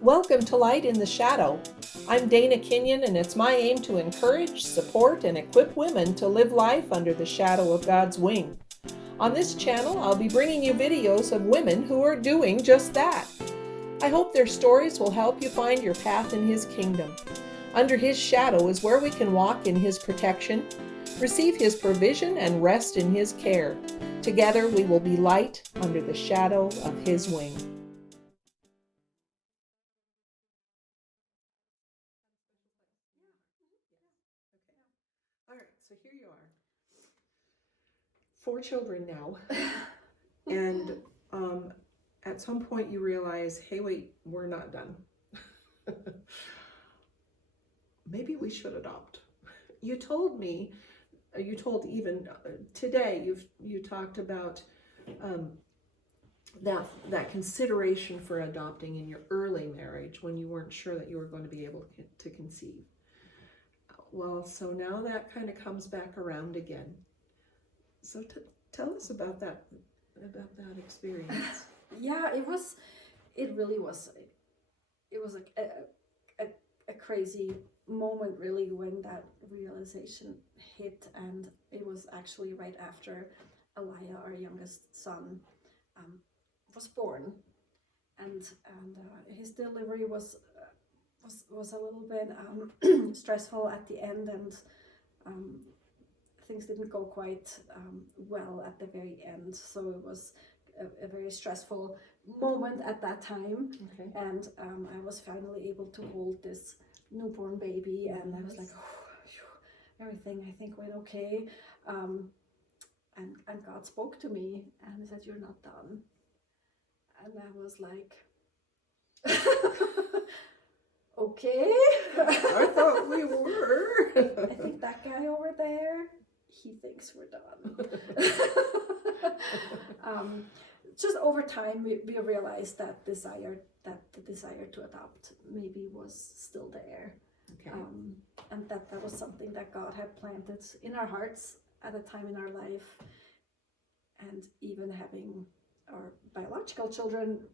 Welcome to Light in the Shadow. I'm Dana Kenyon, and it's my aim to encourage, support, and equip women to live life under the shadow of God's wing. On this channel, I'll be bringing you videos of women who are doing just that. I hope their stories will help you find your path in His kingdom. Under His shadow is where we can walk in His protection, receive His provision, and rest in His care. Together, we will be light under the shadow of His wing. All right, so here you are. 4 children now. And at some point you realize, hey, wait, we're not done. Maybe we should adopt. You told me, you told even today, you talked about that consideration for adopting in your early marriage when you weren't sure that you were going to be able to conceive. Well, so now that kind of comes back around again. So tell us about that experience. Yeah, it really was like a crazy moment, really, when that realization hit. And it was actually right after Elia, our youngest son, was born, and his delivery was a little bit stressful at the end, and things didn't go quite well at the very end. So it was a very stressful moment at that time. Okay. And I was finally able to hold this newborn baby, and I was like, oh, everything I think went okay. And God spoke to me and He said, "You're not done." And I was like, okay. I thought we were. I think that guy over there, he thinks we're done. Just over time, we realized that the desire to adopt maybe was still there. Okay. And that was something that God had planted in our hearts at a time in our life. And even having our biological children,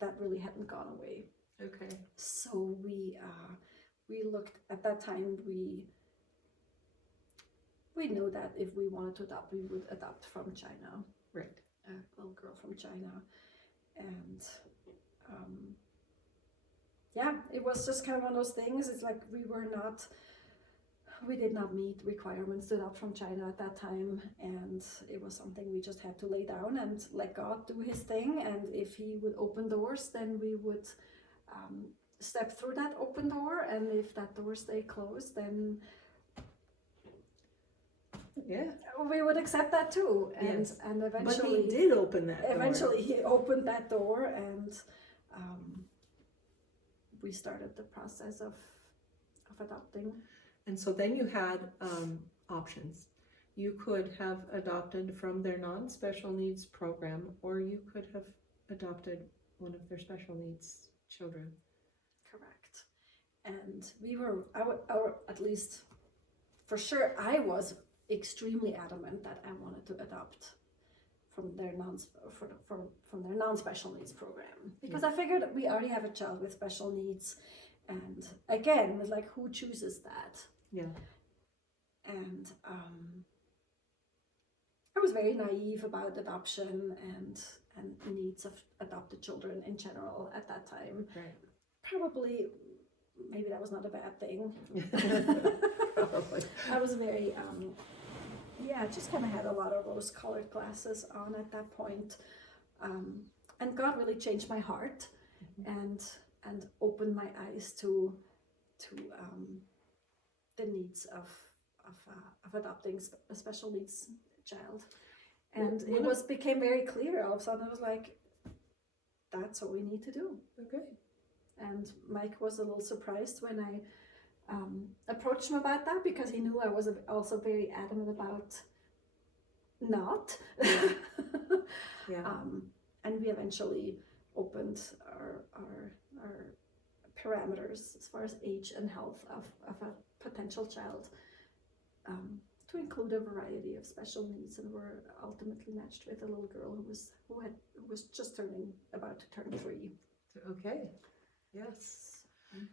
that really hadn't gone away. Okay. So we looked at that time. We knew that if we wanted to adopt, we would adopt from China. Right. A little girl from China. And yeah, it was just kind of one of those things. It's like we did not meet requirements to adopt from China at that time, and it was something we just had to lay down and let God do His thing. And if He would open doors, then we would step through that open door, and if that door stayed closed, then we would accept that too. And yes. And eventually, but He did open that door. Eventually He opened that door, and we started the process of adopting. And so then you had options. You could have adopted from their non-special needs program, or you could have adopted one of their special needs children. Correct. And we were, at least for sure, I was extremely adamant that I wanted to adopt from their non-special needs program, because I figured we already have a child with special needs, and again, with like, who chooses that? Yeah. And I was very naive about adoption and needs of adopted children in general at that time. Right. Probably, maybe that was not a bad thing. Probably. I was very, just kind of had a lot of rose-colored glasses on at that point. And God really changed my heart, and opened my eyes to the needs of adopting a special needs child. And it became very clear. All of a sudden, I was like, that's what we need to do. Okay. And Mike was a little surprised when I approached him about that, because he knew I was also very adamant about not. Yeah. And we eventually opened our parameters as far as age and health of a potential child, to include a variety of special needs, and were ultimately matched with a little girl who was just about to turn 3. Okay. Yes.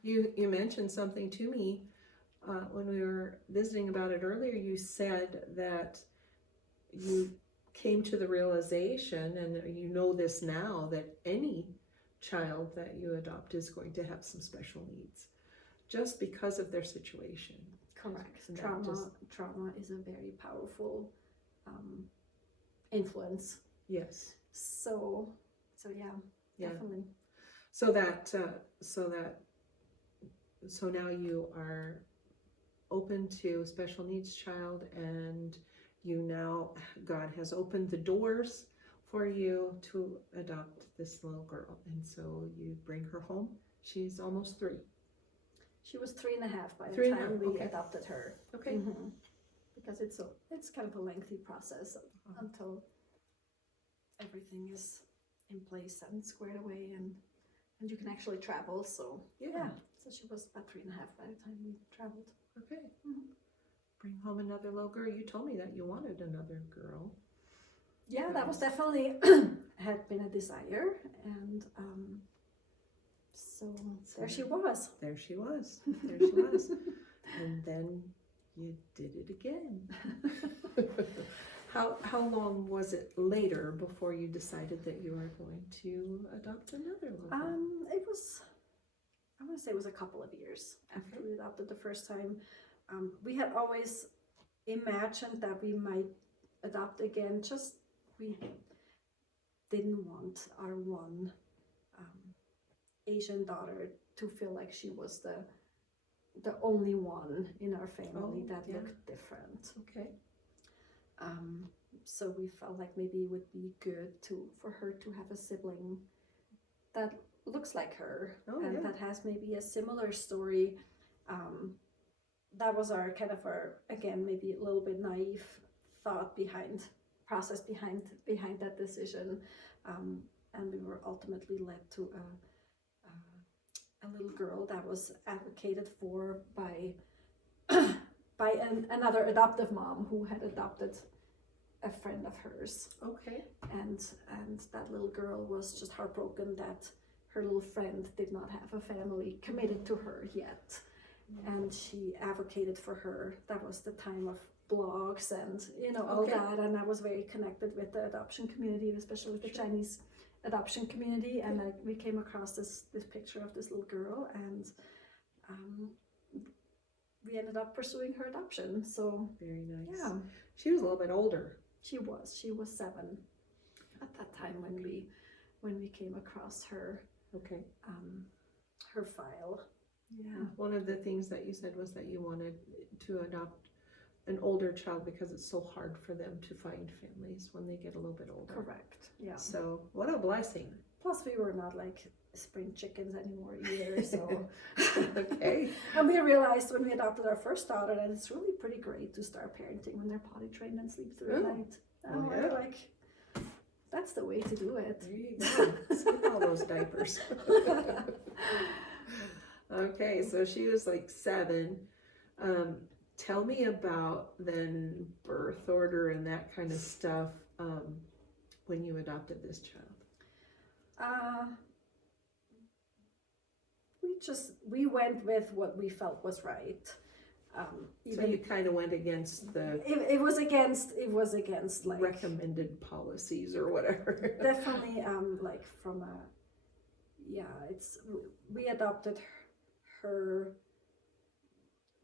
You mentioned something to me when we were visiting about it earlier. You said that you came to the realization, and you know this now, that any child that you adopt is going to have some special needs just because of their situation. Correct. And Trauma is a very powerful influence. Yes. So yeah, definitely. So now you are open to special needs child, and God has opened the doors for you to adopt this little girl, and so you bring her home. She's almost 3. She was 3.5 by the time we adopted her. Okay. Mm-hmm. Because it's kind of a lengthy process until everything is in place and squared away, and you can actually travel. So yeah. So she was about 3.5 by the time we traveled. Okay. Mm-hmm. Bring home another little girl. You told me that you wanted another girl. Yeah, that was definitely had been a desire, and so there she was. There she was. There she was. And then you did it again. How long was it later before you decided that you were going to adopt another one? It was, I want to say it was a couple of years after we adopted the first time. We had always imagined that we might adopt again, just we didn't want our one Asian daughter to feel like she was the only one in our family that looked different. Okay. So we felt like maybe it would be good for her to have a sibling that looks like her that has maybe a similar story. That was our again, maybe a little bit naive process behind that decision, and we were ultimately led to a little girl that was advocated for by another adoptive mom who had adopted a friend of hers. Okay. And that little girl was just heartbroken that her little friend did not have a family committed to her yet. And she advocated for her. That was the time of blogs and all that, and I was very connected with the adoption community, especially with the Chinese adoption community, and we came across this picture of this little girl, and we ended up pursuing her adoption. So very nice. Yeah. She was a little bit older. She was 7 at that time when we came across her her file. Yeah. One of the things that you said was that you wanted to adopt an older child because it's so hard for them to find families when they get a little bit older. Correct. Yeah. So what a blessing. Plus we were not like spring chickens anymore either. So okay. And we realized when we adopted our first daughter that it's really pretty great to start parenting when they're potty trained and sleep through the night. And we're like, that's the way to do it. There you go. Skip all those diapers. Okay, so she was like 7. Tell me about then birth order and that kind of stuff when you adopted this child. We went with what we felt was right. So you kind of went against the... It was against like... recommended policies or whatever. Definitely like from we adopted her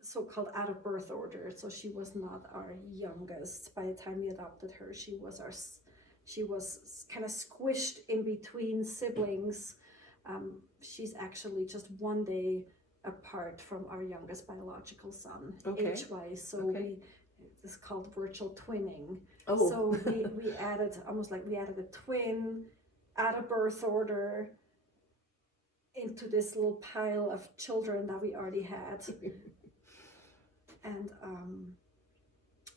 so-called out of birth order, so she was not our youngest. By the time we adopted her, she was kind of squished in between siblings. She's actually just 1 day apart from our youngest biological son, age-wise. So it's called virtual twinning. So we added a twin out of birth order into this little pile of children that we already had. And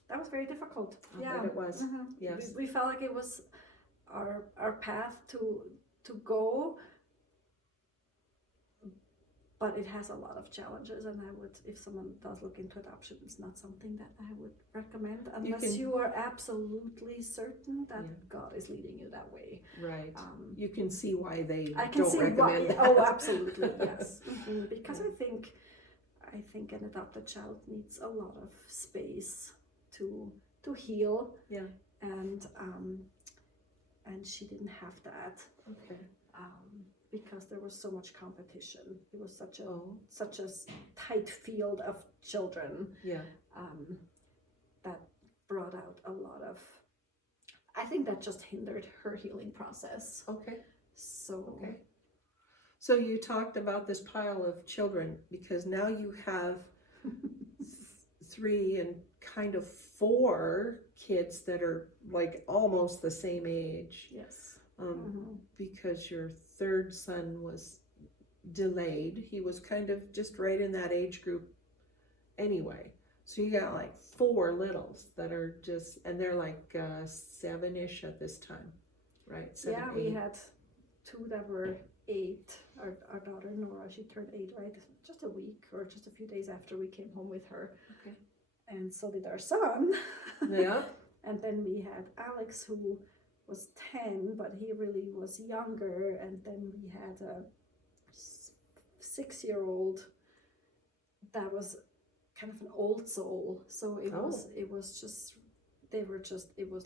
that was very difficult. I bet it was. Mm-hmm. Yes. We felt like it was our path to go, but it has a lot of challenges, and I would, if someone does look into adoption, it's not something that I would recommend unless you are absolutely certain that God is leading you that way. Right. You can see why they I can don't see recommend why. that. Oh, absolutely, yes. Because I think an adopted child needs a lot of space to heal. Yeah. And she didn't have that. Okay. Because there was so much competition. It was such a tight field of children. Yeah. That brought out a lot of. I think that just hindered her healing process. Okay. So. Okay. So you talked about this pile of children because now you have 3 and kind of 4 kids that are like almost the same age. Yes. Because your 3rd son was delayed. He was kind of just right in that age group anyway. So you got like 4 littles that are just, and they're like 7-ish at this time, right? 7, 8. We had 2 that were 8. Our daughter Nora, she turned 8, right? Just a week or just a few days after we came home with her. Okay. And so did our son. Yeah. And then we had Alex, who was 10, but he really was younger. And then we had a 6-year-old that was kind of an old soul. So it was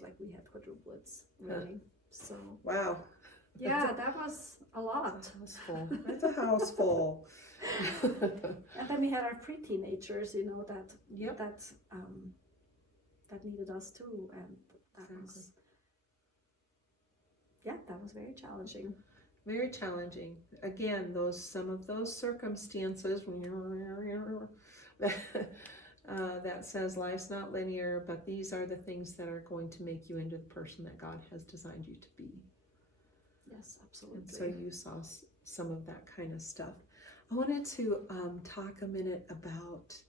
like we had quadruplets, really. So wow. Yeah, that was a lot. That's a house full. That's a house full. And then we had our pre-teenagers, Yep. that needed us too, and that was very challenging. Very challenging. Again, some of those circumstances that says life's not linear, but these are the things that are going to make you into the person that God has designed you to be. Yes, absolutely. And so you saw some of that kind of stuff. I wanted to talk a minute about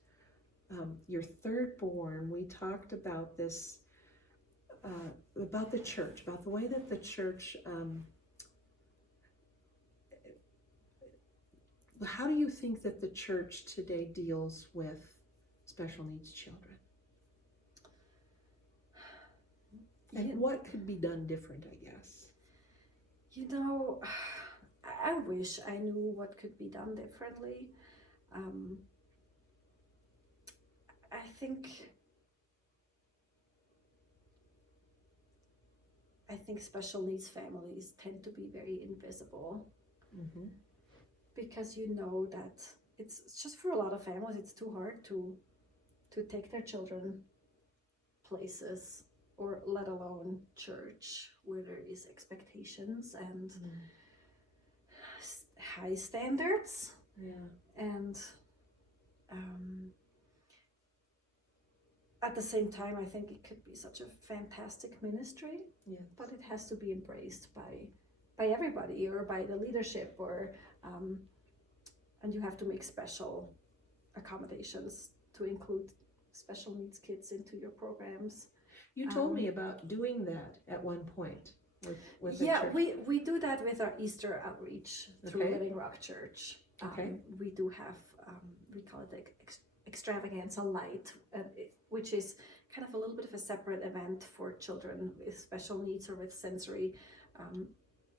your 3rd born. We talked about this, about the church, about the way that the church, how do you think that the church today deals with special needs children? And what could be done different, I guess? I wish I knew what could be done differently. I think special needs families tend to be very invisible. Because that it's just, for a lot of families, it's too hard to take their children places, or let alone church, where there is expectations and high standards. And at the same time, I think it could be such a fantastic ministry. But it has to be embraced by everybody, or by the leadership, or and you have to make special accommodations to include special needs kids into your programs. You told me about doing that at one point with the church. we do that with our Easter outreach through Living Rock Church. We do have, we call it the Extravaganza Light, which is kind of a little bit of a separate event for children with special needs or with sensory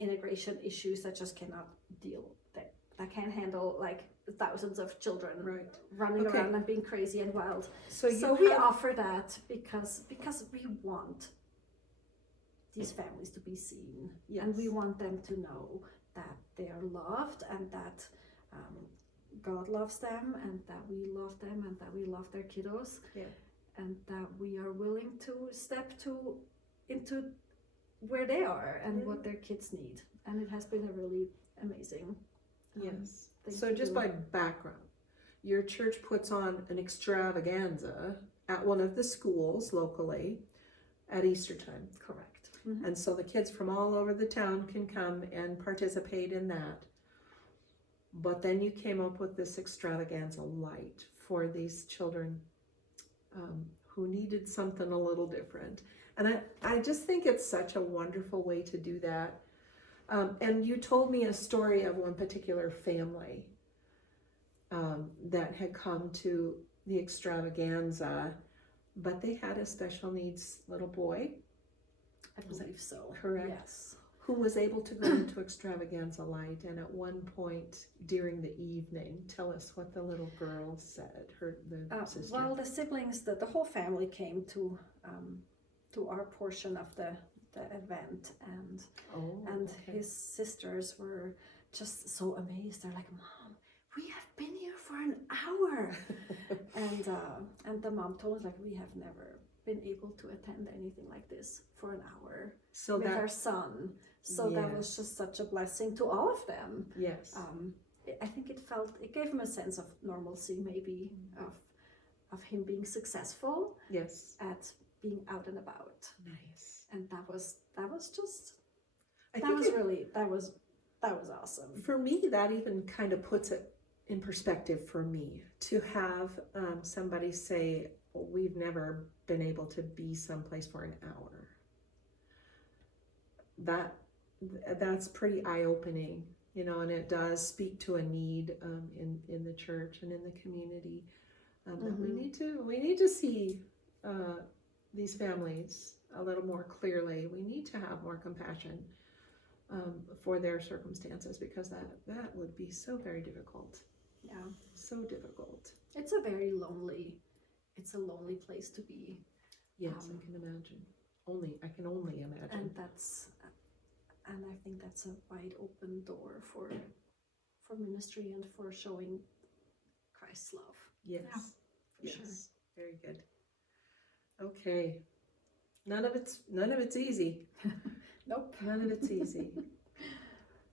integration issues that just cannot deal, that can't handle like thousands of children running around and being crazy and wild. So we offer that because we want these families to be seen, and we want them to know that they are loved, and that God loves them, and that we love them, and that we love their kiddos, and that we are willing to step into where they are and what their kids need. And it has been a really amazing. So just by background, your church puts on an extravaganza at one of the schools locally at Easter time. Correct. And so the kids from all over the town can come and participate in that. But then you came up with this extravaganza light for these children who needed something a little different. And I just think it's such a wonderful way to do that. And you told me a story of one particular family that had come to the extravaganza, but they had a special needs little boy. I believe so. Correct. Yes. Who was able to go into extravaganza light, and at one point during the evening, tell us what the little girl said, the sister. Well, the siblings, the whole family came to our portion of the event, and okay. his sisters were just so amazed. They're like, "Mom, we have been here for an hour," and the mom told us, like, we have never been able to attend anything like this for an hour with our son. So that was just such a blessing to all of them. Yes. I think it gave him a sense of normalcy, maybe, of him being successful. Yes. At being out and about. Nice. And that was awesome. For me, that even kind of puts it in perspective for me to have somebody say, we've never been able to be someplace for an hour. That's pretty eye-opening, and it does speak to a need in the church and in the community that we need to see these families a little more clearly. We need to have more compassion for their circumstances, because that would be so very difficult. Yeah, so difficult. It's a lonely place to be. Yes, I can imagine. I can only imagine. And I think that's a wide open door for ministry and for showing Christ's love. Yes. Yeah, yes. Sure. Very good. Okay. None of it's easy. Nope. None of it's easy.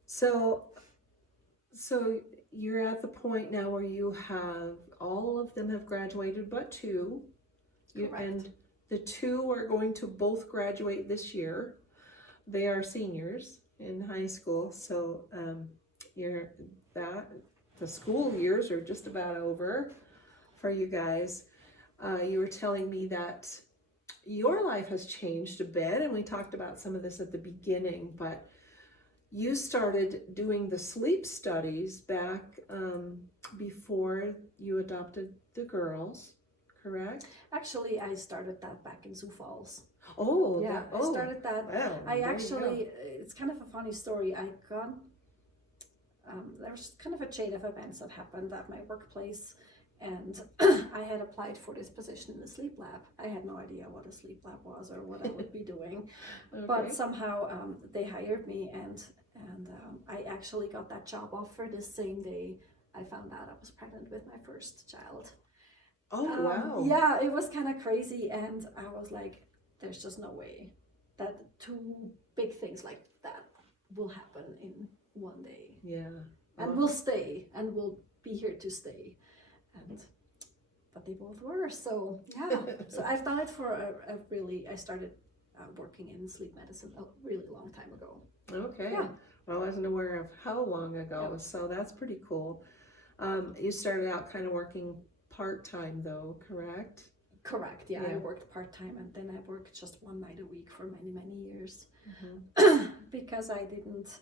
So you're at the point now where you have all of them have graduated but two. Correct. And the two are going to both graduate this year. They are seniors in high school, so the school years are just about over for you guys. You were telling me that your life has changed a bit, and we talked about some of this at the beginning, but you started doing the sleep studies back before you adopted the girls, correct? Actually, I started that back in Sioux Falls. Oh, yeah, I started that. Well, it's kind of a funny story. There was kind of a chain of events that happened at my workplace, and I had applied for this position in the sleep lab. I had no idea what a sleep lab was or what I would be doing, okay. But somehow they hired me, and I actually got that job offer the same day I found out I was pregnant with my first child. Oh, wow. Yeah, it was kind of crazy, and I was like, there's just no way that two big things like that will happen in one day. Yeah. And we'll stay, and we'll be here to stay. But they both were, so yeah. So I've done it for I started working in sleep medicine a really long time ago. Okay. Yeah. Well, I wasn't aware of how long ago, Yep. So that's pretty cool. You started out kind of working part-time though, correct? Correct, yeah. Yeah. I worked part-time, and then I worked just one night a week for many, many years. Mm-hmm. Because I didn't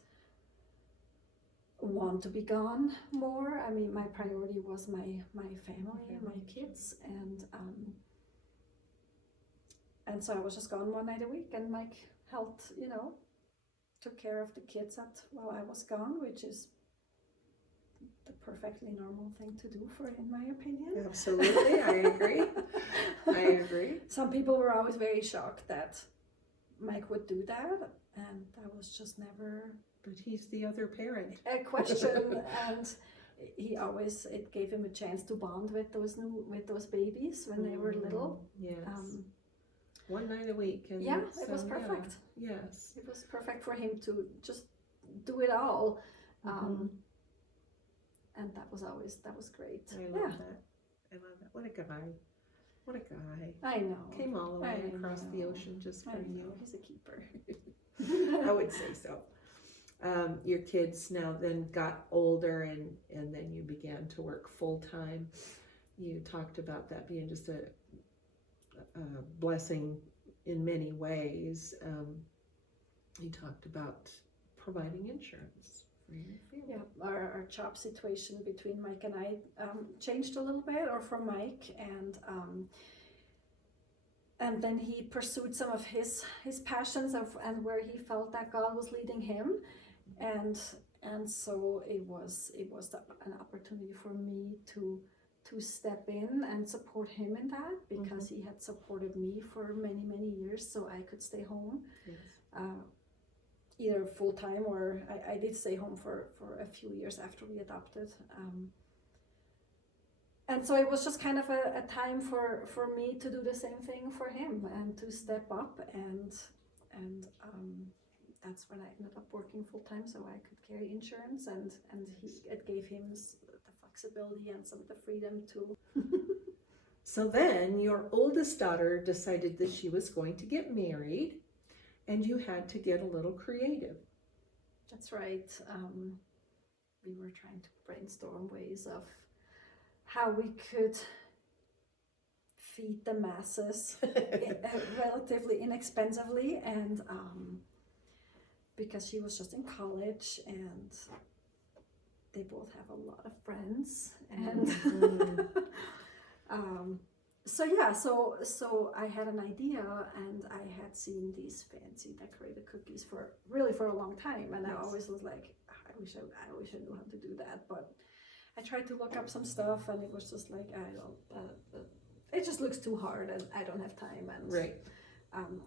want to be gone more. I mean, my priority was my family and my kids, and so I was just gone one night a week, and Mike helped, took care of the kids while I was gone, which is the perfectly normal thing to do in my opinion. Absolutely, I agree. I agree. Some people were always very shocked that Mike would do that, and that was just never. But he's the other parent. A question, and it gave him a chance to bond with those babies when they were little. Yes. One night a week. And yeah, it was perfect. Yeah. Yes. It was perfect for him to just do it all. And that was great. I love that. What a guy. What a guy. I know. Came all the way across the ocean just for you. He's a keeper. I would say so. Your kids now then got older, and then you began to work full-time. You talked about that being just a blessing in many ways. You talked about providing insurance Yeah, our job situation between Mike and I changed a little bit, or from Mike, and then he pursued some of his passions and where he felt that God was leading him, and so it was an opportunity for me to step in and support him in that, because he had supported me for many years, so I could stay home. Yes. Either full time, or I did stay home for a few years after we adopted. And so it was just kind of a time for me to do the same thing for him and to step up, and that's when I ended up working full time, so I could carry insurance, and it gave him the flexibility and some of the freedom to. So then your oldest daughter decided that she was going to get married, and you had to get a little creative. That's right. We were trying to brainstorm ways of how we could feed the masses relatively inexpensively, and because she was just in college and they both have a lot of friends, and so I had an idea, and I had seen these fancy decorated cookies for a long time, and I always was like, I wish I knew how to do that, but I tried to look up some stuff, and it was just like, I don't, it just looks too hard, and I don't have time, and right.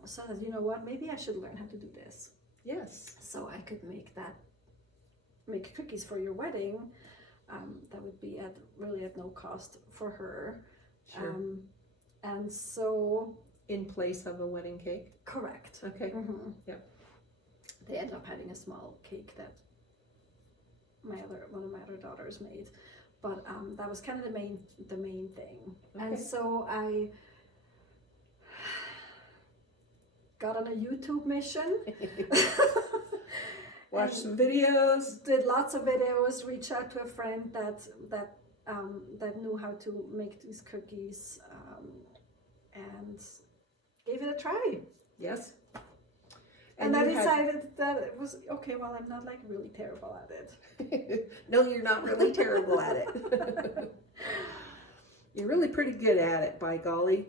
So you know what, maybe I should learn how to do this. Yes. So I could make cookies for your wedding. That would be at no cost for her. Sure. And so, in place of a wedding cake? Correct. Okay. Mm-hmm. Yep. They ended up having a small cake that one of my other daughters made, but that was kind of the main thing. Okay. And so I got on a YouTube mission. Watched some videos. Did lots of videos. Reached out to a friend that knew how to make these cookies, and gave it a try. Yes. And I decided that it was okay. Well, I'm not like really terrible at it. No, you're not really terrible at it. You're really pretty good at it, by golly.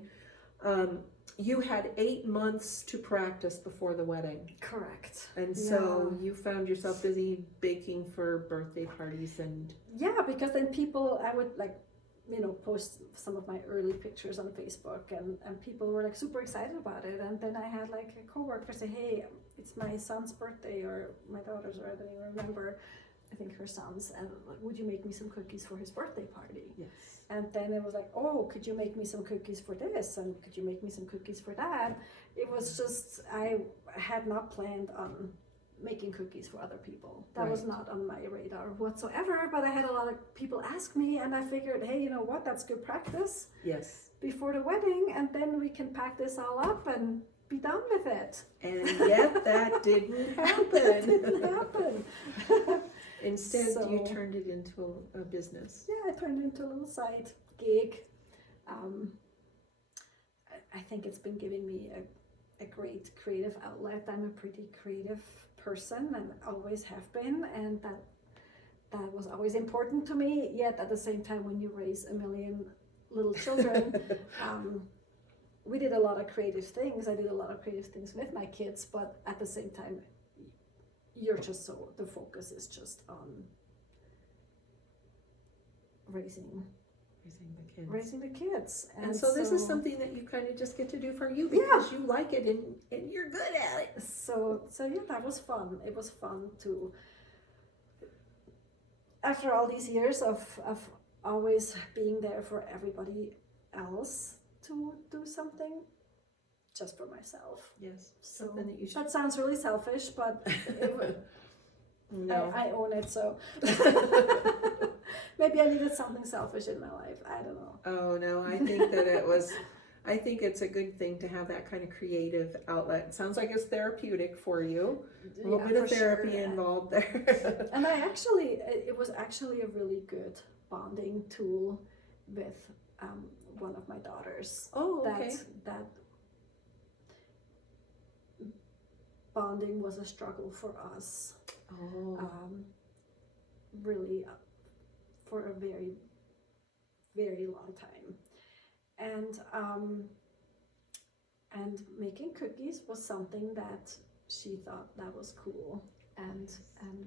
You had 8 months to practice before the wedding. Correct. And so you found yourself busy baking for birthday parties and... Yeah, because then I would post some of my early pictures on Facebook, and people were like super excited about it. And then I had like a coworker say, hey, it's my son's birthday, or my daughter's, or I don't even remember. I think her son's, and like, would you make me some cookies for his birthday party? Yes. And then it was like, oh, could you make me some cookies for this? And could you make me some cookies for that? It was just, I had not planned on making cookies for other people. That was not on my radar whatsoever, but I had a lot of people ask me, and I figured, hey, you know what, that's good practice. Yes. Before the wedding, and then we can pack this all up and be done with it. And yet that didn't happen. That didn't happen. Instead, you turned it into a business. Yeah, I turned it into a little side gig. I think it's been giving me a great creative outlet. I'm a pretty creative person and always have been, and that was always important to me. Yet at the same time, when you raise a million little children, we did a lot of creative things. I did a lot of creative things with my kids, but at the same time, the focus is just on raising the kids. And so this is something that you kind of just get to do for you because you like it and you're good at it. So yeah, that was fun. It was fun to, after all these years of always being there for everybody else, to do something just for myself. Yes. So something that you should. That sounds really selfish, but no. I own it, so maybe I needed something selfish in my life. I don't know. Oh no, I think it's a good thing to have that kind of creative outlet. It sounds like it's therapeutic for you. A little bit of therapy involved there. And it was actually a really good bonding tool with one of my daughters. Oh, okay. That bonding was a struggle for us. Oh. really for a very, very long time. And making cookies was something that she thought that was cool. And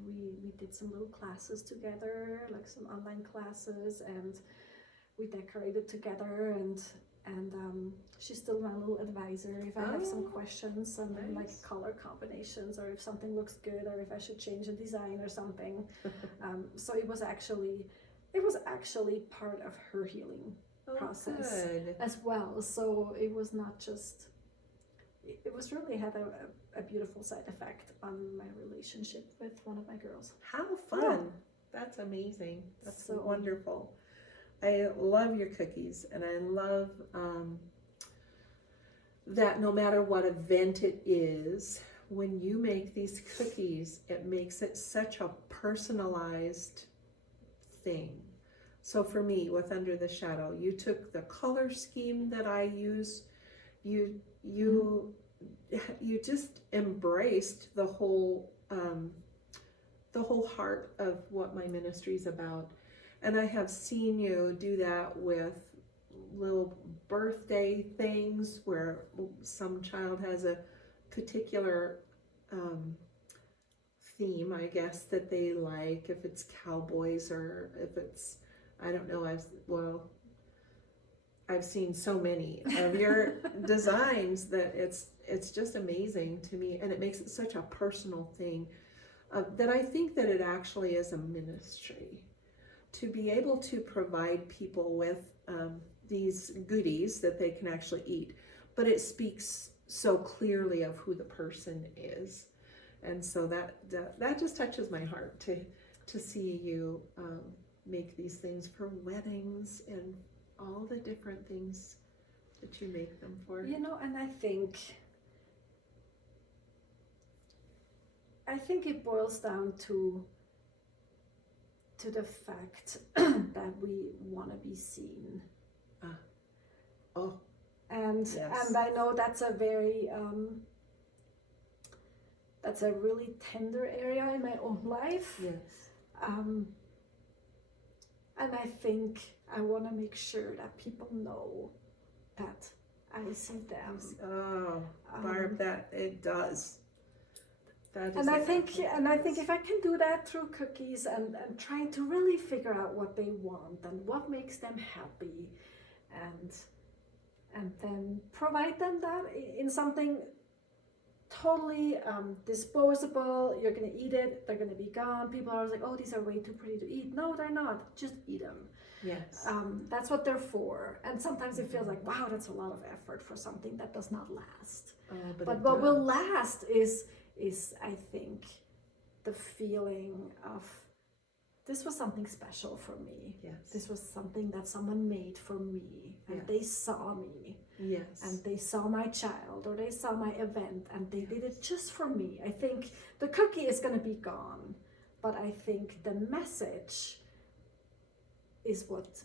we did some little classes together, like some online classes, and we decorated together, and she's still my little advisor if I have some questions and nice. like color combinations, or if something looks good, or if I should change a design or something. So it was actually part of her healing process Good. as well. So it was not just, it was really had a beautiful side effect on my relationship with one of my girls. How fun. Yeah. That's amazing. That's So wonderful. I love your cookies, and I love that no matter what event it is, when you make these cookies, it makes it such a personalized thing. So for me, with Under the Shadow, you took the color scheme that I use, you just embraced the whole heart of what my ministry is about. And I have seen you do that with little birthday things where some child has a particular theme, I guess, that they like, if it's cowboys or if it's, I don't know, I've seen so many of your designs that it's just amazing to me, and it makes it such a personal thing that I think that it actually is a ministry to be able to provide people with these goodies that they can actually eat, but it speaks so clearly of who the person is. And so that just touches my heart to see you make these things for weddings and all the different things that you make them for. You know, and I think it boils down to the fact that we want to be seen. Oh, and yes. And I know that's a very that's a really tender area in my own life. Yes. And I think I want to make sure that people know that I see them. Oh, Barb, that it does. That is and I think if I can do that through cookies and trying to really figure out what they want and what makes them happy, and then provide them that in something totally disposable. You're gonna eat it, they're gonna be gone. People are always like, oh, these are way too pretty to eat. No, they're not. Just eat them. Yes. That's what they're for. And sometimes it feels like, wow, that's a lot of effort for something that does not last. But what will last is I think the feeling of, this was something special for me. Yes. This was something that someone made for me, and they saw me. Yes. And they saw my child, or they saw my event, and they did it just for me. I think the cookie is going to be gone, but I think the message is what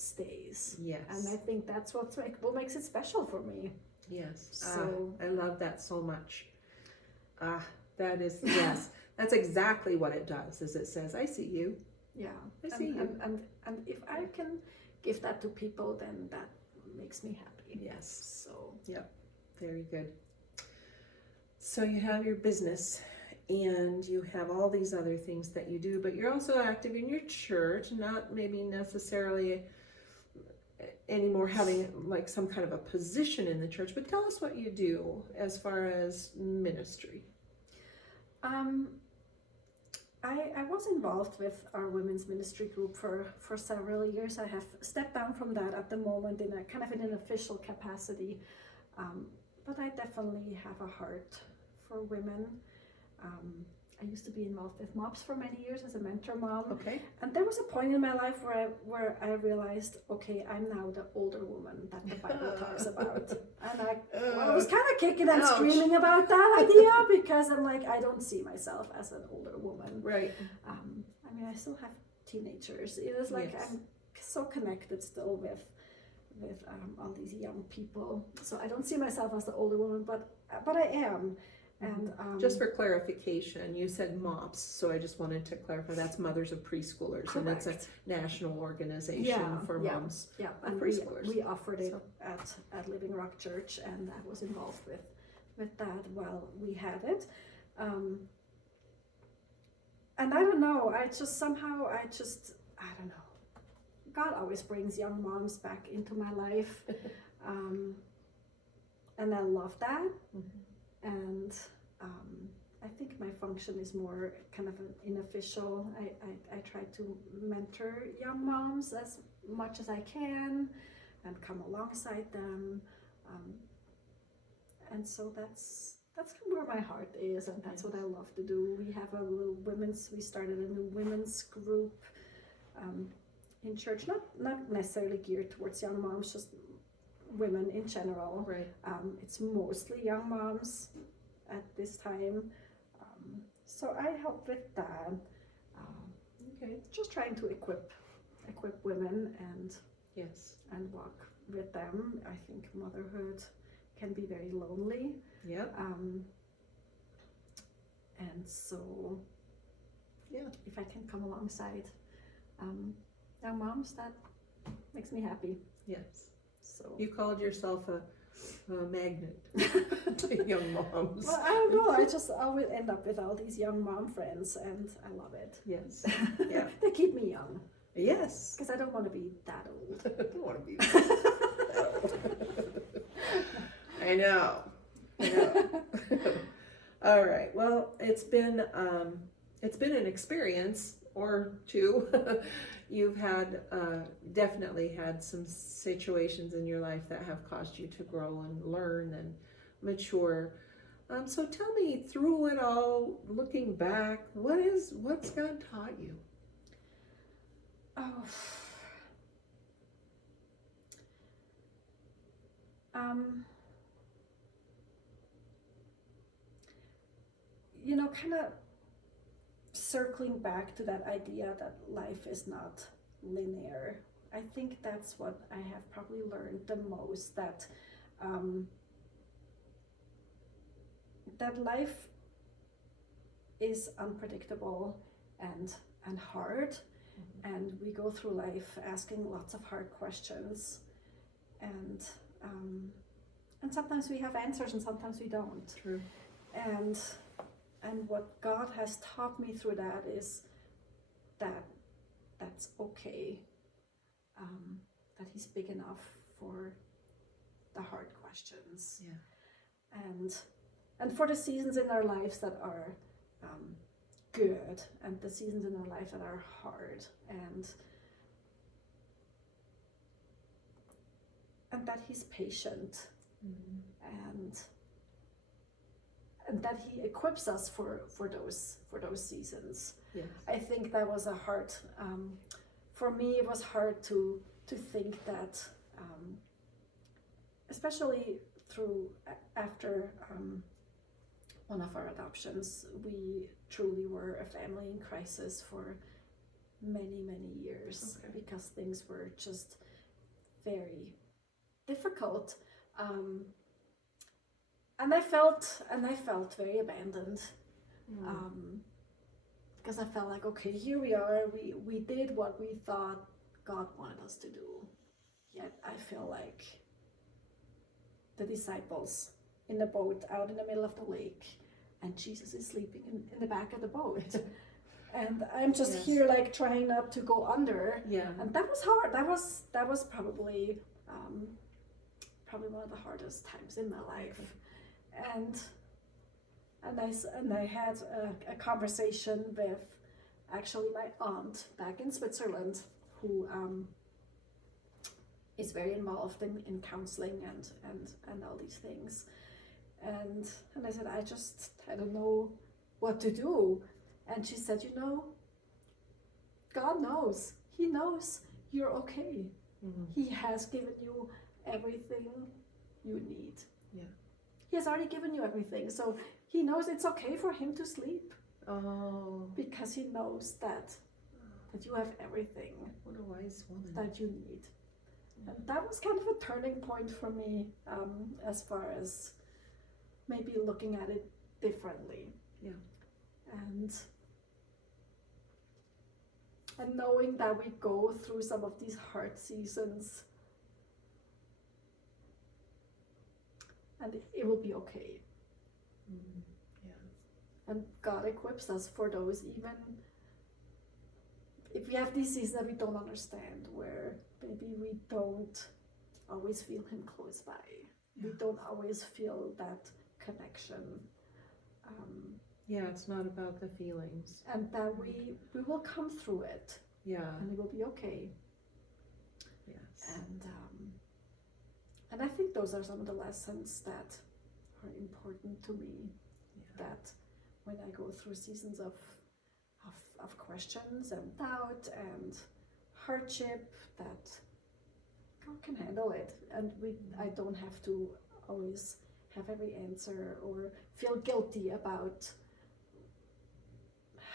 stays. Yes. And I think that's what makes it special for me. Yes. So I love that so much. That is, yes, that's exactly what it does, is it says, I see you. Yeah. I see you. And if I can give that to people, then that makes me happy. Yes. So. Yep. Very good. So you have your business and you have all these other things that you do, but you're also active in your church, not maybe necessarily anymore having like some kind of a position in the church, but tell us what you do as far as ministry. I was involved with our women's ministry group for several years. I have stepped down from that at the moment in an official capacity, but I definitely have a heart for women. I used to be involved with MOPS for many years as a mentor mom. Okay. And there was a point in my life where I realized, okay, I'm now the older woman that the Bible talks about. And I was kind of kicking and screaming about that idea, because I'm like, I don't see myself as an older woman. Right. I mean, I still have teenagers. It is like, Yes. I'm so connected still with all these young people. So I don't see myself as the older woman, but I am. And just for clarification, you said MOPS, so I just wanted to clarify that's Mothers of Preschoolers, correct. and it's a national organization for moms of and preschoolers. we offered it at Living Rock Church, and I was involved with that while we had it. And I don't know, I don't know. God always brings young moms back into my life. And I love that. And I think my function is more kind of an unofficial. I try to mentor young moms as much as I can and come alongside them. And so that's where my heart is, and that's what I love to do. We have we started a new women's group in church, not necessarily geared towards young moms, just women in general. Right. It's mostly young moms at this time. So I help with that. Okay. Just trying to equip women and walk with them. I think motherhood can be very lonely. Yep. And so if I can come alongside young moms, that makes me happy. Yes. So you called yourself a magnet to young moms. Well, I don't know. I just always end up with all these young mom friends, and I love it. Yes. Yeah. They keep me young. Yes. Because I don't want to be that old. I don't want to be that old. I know. All right. Well, it's been an experience or two. You've had definitely had some situations in your life that have caused you to grow and learn and mature. So tell me, through it all, looking back, what's God taught you? Oh. Kind of circling back to that idea that life is not linear. I think that's what I have probably learned the most, that that life is unpredictable and hard, and we go through life asking lots of hard questions, and sometimes we have answers and sometimes we don't. True. And what God has taught me through that is that that's okay, that He's big enough for the hard questions. Yeah. And for the seasons in our lives that are good, and the seasons in our life that are hard, and that He's patient, and that He equips us for those seasons. Yes. I think that was a hard, for me it was hard to think that, especially after one of our adoptions, we truly were a family in crisis for many years, because things were just very difficult. And I felt very abandoned, because I felt like, okay, here we are, we did what we thought God wanted us to do, yet I feel like the disciples in the boat out in the middle of the lake, and Jesus is sleeping in the back of the boat. And I'm just here like trying not to go under. Yeah. And that was hard. That was probably one of the hardest times in my life. And I had a conversation with actually my aunt back in Switzerland, who is very involved in counseling and all these things. And I said, I don't know what to do. And she said, God knows. He knows you're okay. He has given you everything you need. Yeah. He has already given you everything. So He knows it's okay for him to sleep. Oh. Because He knows that you have everything. What a wise woman. That you need. And that was kind of a turning point for me, as far as maybe looking at it differently. Yeah. And knowing that we go through some of these hard seasons, and it will be okay. Yeah. And God equips us for those, even if we have these seasons that we don't understand, where maybe we don't always feel Him close by. Yeah. We don't always feel that connection. Yeah, it's not about the feelings. And that we will come through it. Yeah. And it will be okay. Yes. And I think those are some of the lessons that are important to me. Yeah. That when I go through seasons of questions and doubt and hardship, that God can handle it, and I don't have to always have every answer or feel guilty about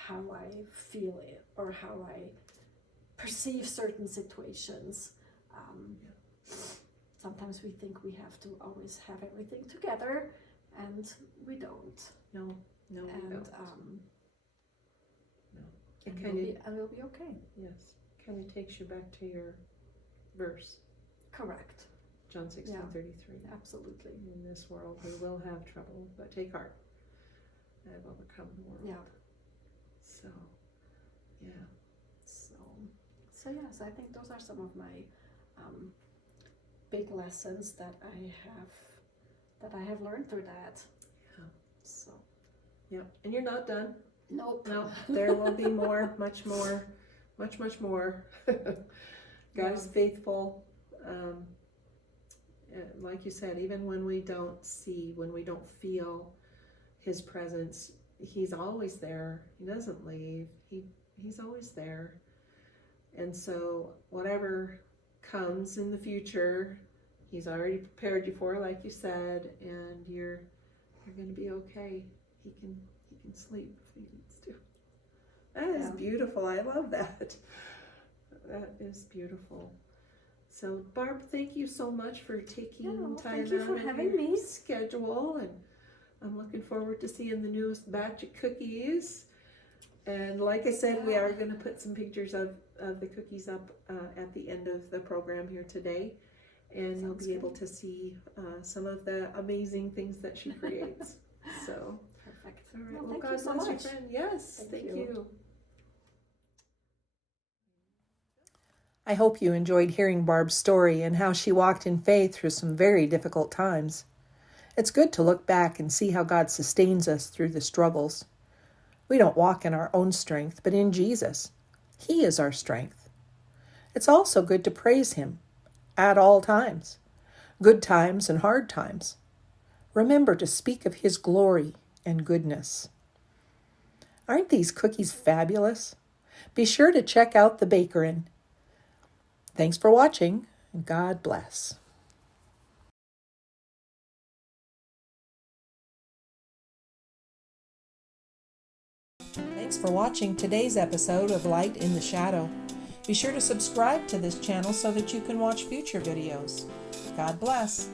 how I feel it or how I perceive certain situations. Sometimes we think we have to always have everything together, and we don't. No, we don't. No. And we'll be okay. Yes, kind of takes you back to your verse. Correct. John 16:33. Absolutely. In this world we will have trouble, but take heart. I have overcome the world. Yeah. So, yeah. So yes, I think those are some of my big lessons that I have learned through that. Yeah. So. Yeah, and you're not done. Nope. No, there will be more, much more. God is faithful. Like you said, even when we don't see, when we don't feel His presence, He's always there. He doesn't leave. He's always there. And so whatever comes in the future, He's already prepared you for, like you said, and you're going to be okay. He can sleep if He needs to. That is beautiful. I love that. That is beautiful. So, Barb, thank you so much for taking time out of your schedule, and I'm looking forward to seeing the newest batch of cookies. And like I said, we are going to put some pictures of the cookies up at the end of the program here today, and you'll be able to see some of the amazing things that she creates. So, perfect. All right. Well, God bless you, friend. Yes, thank you. I hope you enjoyed hearing Barb's story and how she walked in faith through some very difficult times. It's good to look back and see how God sustains us through the struggles. We don't walk in our own strength, but in Jesus. He is our strength. It's also good to praise Him at all times, good times and hard times. Remember to speak of His glory and goodness. Aren't these cookies fabulous? Be sure to check out the Bakerin. Thanks for watching, and God bless. Thanks for watching today's episode of Light in the Shadow. Be sure to subscribe to this channel so that you can watch future videos. God bless.